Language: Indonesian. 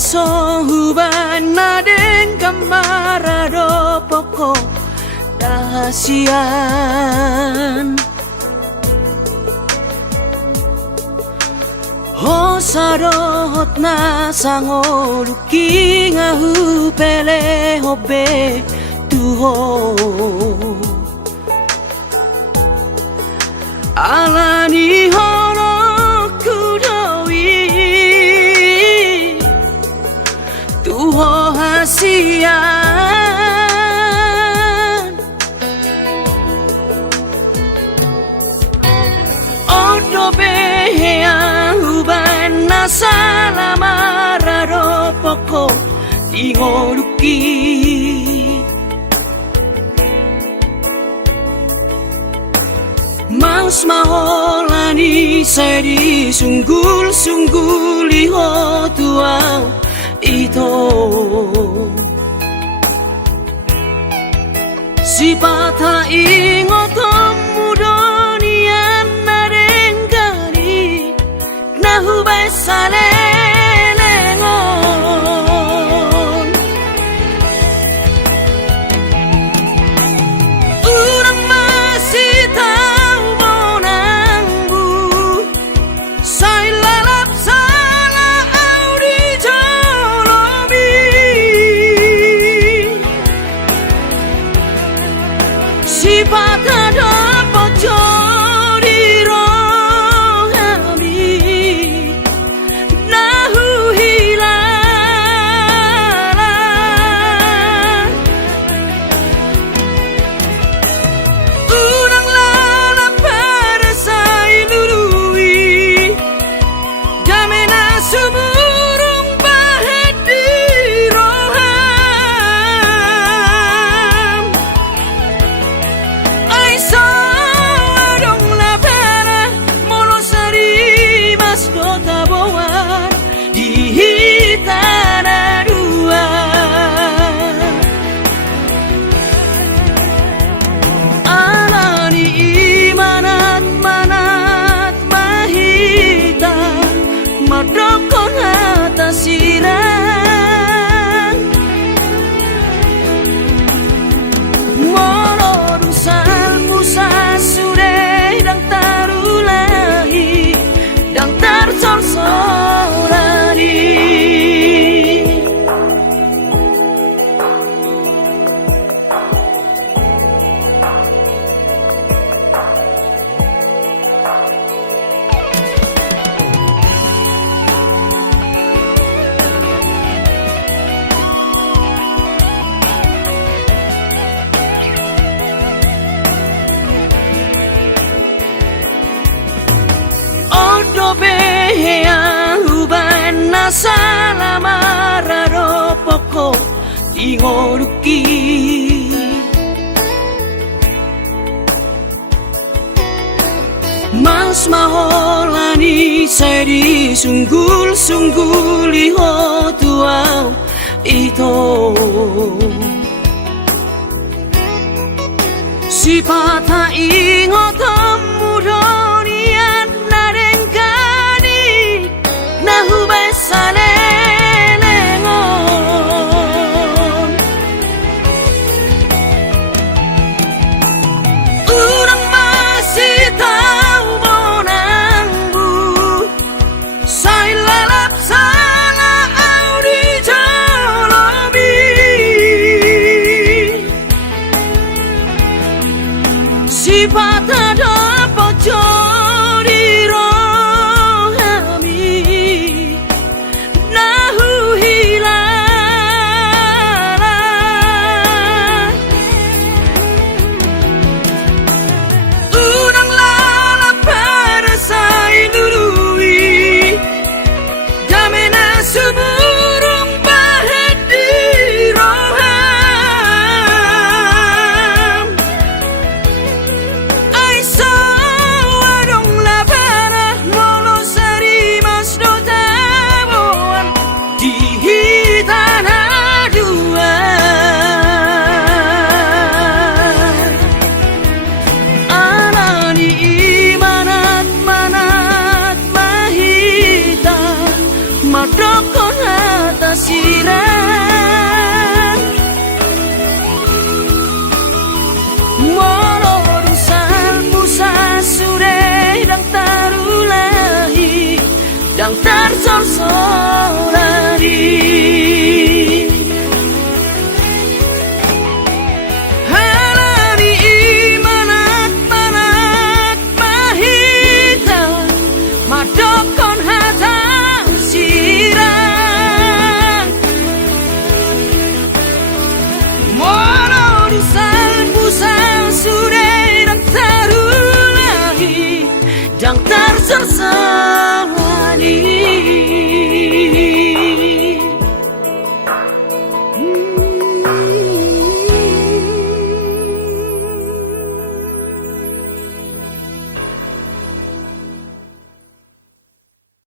sohuban na den kamarado pokok rahasian ho sarot na sangoluki ngahu pele hobe tuho alani horo kudowi tuho hasian odo behea huban nasalamara poko ingoruki Mas maholani seri sunggul-sungguli ho tuau ito si pata ingotom mudonian narengkari nahu besale si pata dapat jodi rohami nahu hilang urang lala pada sai lului damena suburung bahet di roham Madokon atas sirang Monorusan musa sudah dang tarulahi dang tarsorsorani behea huban nasalamara poko ingoruki Mas maholani seri sunggul-sungguli ho tuau ito si pata ingotom mudonian narengkani nahu besale lengon urang masih tahu monangbu sai lalap sana audi jolobi si pata dapat jodi rohami nahu hilang urang lala pada sai lului tersorsorari halani imanak-manak mahita madokon hatang sirang mono dusal-busal sudah dan terulahi dan tersersang